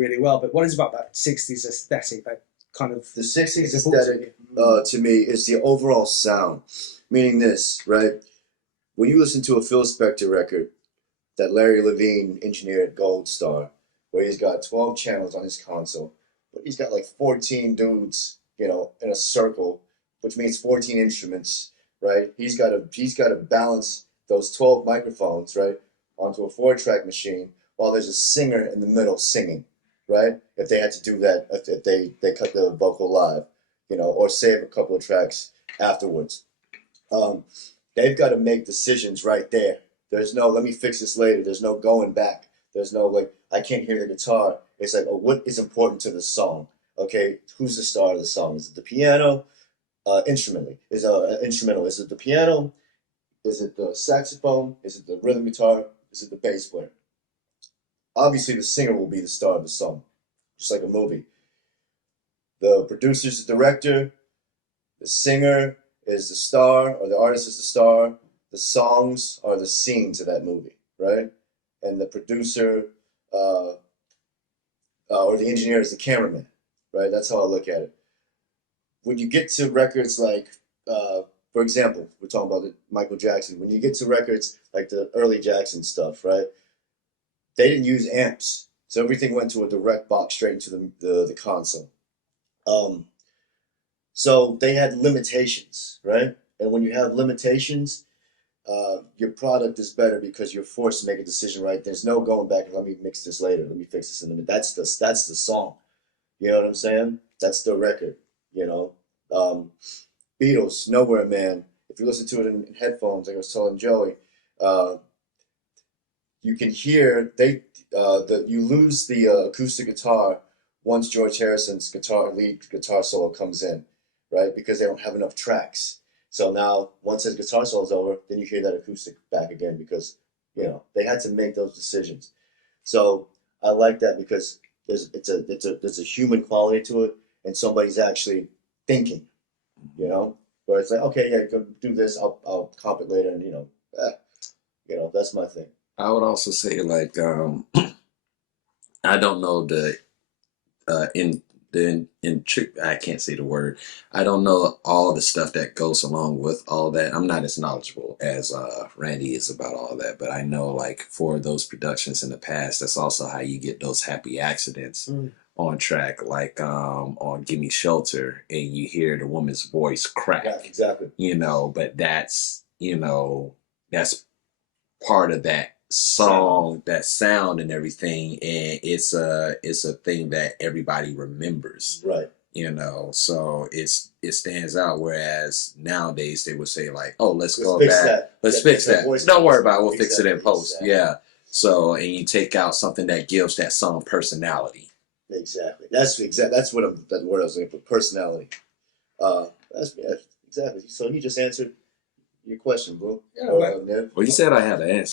really well. But what is about that 60s aesthetic that kind of the 60s aesthetic to me is the overall sound, meaning this, right? When you listen to a Phil Spector record that Larry Levine engineered Gold Star, where he's got 12 channels on his console, but he's got like 14 dudes, you know, in a circle, which means 14 instruments, right? He's got to balance those 12 microphones, right, onto a 4-track machine while there's a singer in the middle singing, right? If they had to do that, if they cut the vocal live, you know, or save a couple of tracks afterwards. They've got to make decisions right there. There's no, let me fix this later. There's no going back. There's no, like, I can't hear the guitar. It's like, oh, what is important to the song? Okay, who's the star of the song? Is it the piano? Instrumentally. Instrumental. Is it the piano? Is it the saxophone? Is it the rhythm guitar? Is it the bass player? Obviously, the singer will be the star of the song, just like a movie. The producer's the director. The singer is the star, or the artist is the star. The songs are the scenes of that movie, right? And the producer or the engineer is the cameraman, right? That's how I look at it. When you get to records like, for example, we're talking about Michael Jackson. When you get to records like the early Jackson stuff, right? They didn't use amps, so everything went to a direct box straight into the console. So they had limitations, right? And when you have limitations, your product is better because you're forced to make a decision right. There's no going back and let me mix this later. Let me fix this in a minute. That's the song. You know what I'm saying? That's the record. You know, Beatles, Nowhere Man. If you listen to it in headphones, like I was telling Joey, you can hear you lose the acoustic guitar once George Harrison's lead guitar solo comes in, right? Because they don't have enough tracks. So now, once his guitar solo is over, then you hear that acoustic back again because, you know, they had to make those decisions. So I like that because there's a human quality to it, and somebody's actually thinking, you know, where it's like, okay, yeah, go do this. I'll comp it later, and you know, that's my thing. I would also say like I don't know I can't say the word. I don't know all the stuff that goes along with all that. I'm not as knowledgeable as Randy is about all that, but I know like for those productions in the past, that's also how you get those happy accidents on track, like on "Give Me Shelter," and you hear the woman's voice crack. Yeah, exactly. You know, but that's part of that song, that sound and everything, and it's a thing that everybody remembers, right? You know, so it stands out. Whereas nowadays they would say like, oh, let's go back, let's fix that. Don't worry about it, we'll fix it in post. Yeah. So, and you take out something that gives that song personality. Exactly. That's what that word I was looking for. Personality. That's exactly. So he just answered your question, bro. Yeah, Well, you said I had to answer.